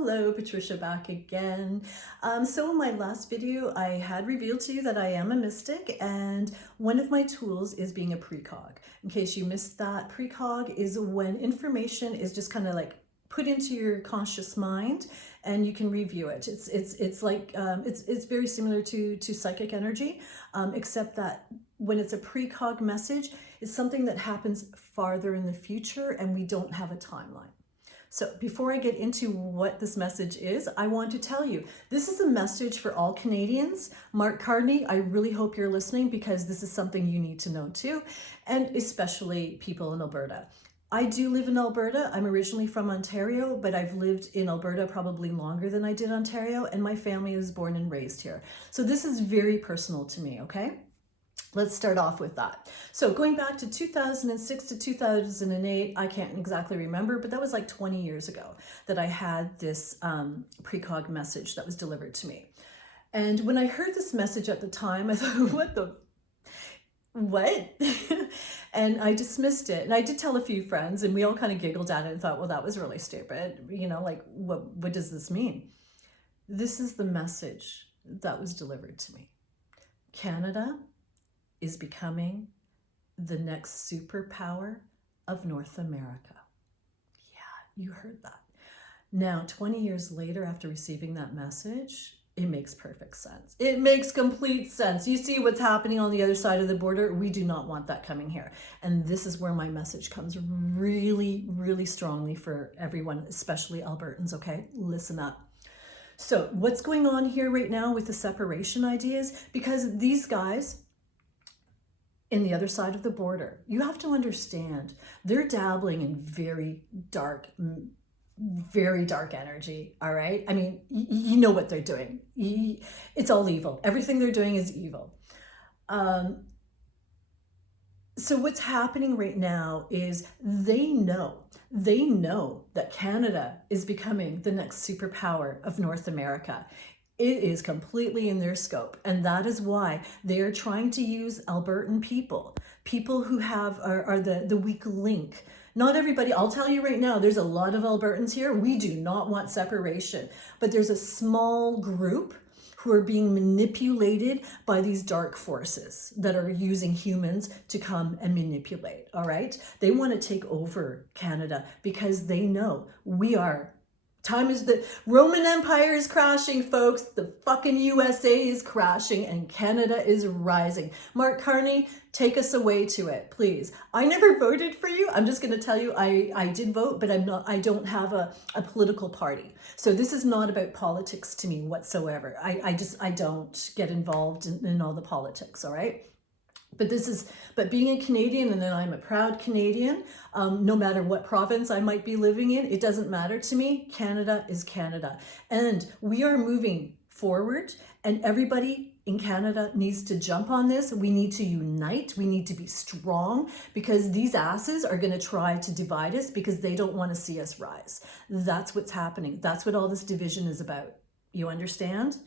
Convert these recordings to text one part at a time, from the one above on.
Hello, Patricia back again. So in my last video, I had revealed to you that I am a mystic, and one of my tools is being a precog. In case you missed that, precog is when information is just kind of like put into your conscious mind and you can review it. It's like it's very similar to psychic energy, except that when it's a precog message, it's something that happens farther in the future and we don't have a timeline. So before I get into what this message is, I want to tell you, this is a message for all Canadians. Mark Carney, I really hope you're listening because this is something you need to know too, and especially people in Alberta. I do live in Alberta. I'm originally from Ontario, but I've lived in Alberta probably longer than I did Ontario, and my family was born and raised here. So this is very personal to me, okay? Let's start off with that. So going back to 2006 to 2008, I can't exactly remember, but that was like 20 years ago that I had this precog message that was delivered to me. And when I heard this message at the time, I thought, what? And I dismissed it. And I did tell a few friends and we all kind of giggled at it and thought, well, that was really stupid. You know, like, what does this mean? This is the message that was delivered to me. Canada is becoming the next superpower of North America. Yeah, you heard that. Now, 20 years later, after receiving that message, it makes perfect sense. It makes complete sense. You see what's happening on the other side of the border? We do not want that coming here. And this is where my message comes really, really strongly for everyone, especially Albertans, okay? Listen up. So what's going on here right now with the separation ideas? Because these guys, in the other side of the border, you have to understand they're dabbling in very dark energy, all right? I mean, you know what they're doing. It's all evil. Everything they're doing is evil. So what's happening right now is they know that Canada is becoming the next superpower of North America. It is completely in their scope. And that is why they are trying to use Albertan people who are the weak link. Not everybody, I'll tell you right now, there's a lot of Albertans here. We do not want separation, but there's a small group who are being manipulated by these dark forces that are using humans to come and manipulate, all right? They want to take over Canada because they know the Roman Empire is crashing, folks. The fucking USA is crashing and Canada is rising. Mark Carney, take us away to it, please. I never voted for you. I'm just going to tell you I did vote, but I don't have a political party. So this is not about politics to me whatsoever. I don't get involved in all the politics, all right? But being a Canadian, and then I'm a proud Canadian, no matter what province I might be living in, it doesn't matter to me. Canada is Canada. And we are moving forward, and everybody in Canada needs to jump on this. We need to unite. We need to be strong because these asses are going to try to divide us because they don't want to see us rise. That's what's happening. That's what all this division is about. You understand?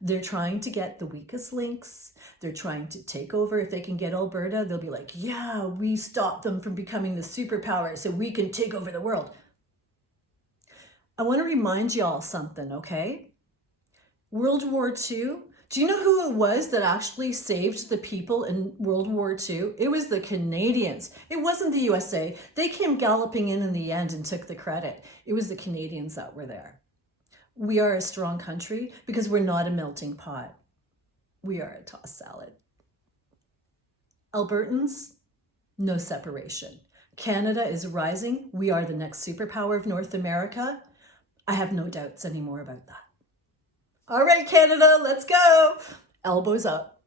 They're trying to get the weakest links. They're trying to take over. If they can get Alberta, they'll be like, yeah, we stopped them from becoming the superpower so we can take over the world. I want to remind y'all something, okay? World War II. Do you know who it was that actually saved the people in World War II? It was the Canadians. It wasn't the USA. They came galloping in the end and took the credit. It was the Canadians that were there. We are a strong country because we're not a melting pot. We are a tossed salad. Albertans, no separation. Canada is rising. We are the next superpower of North America. I have no doubts anymore about that. All right, Canada, let's go. Elbows up.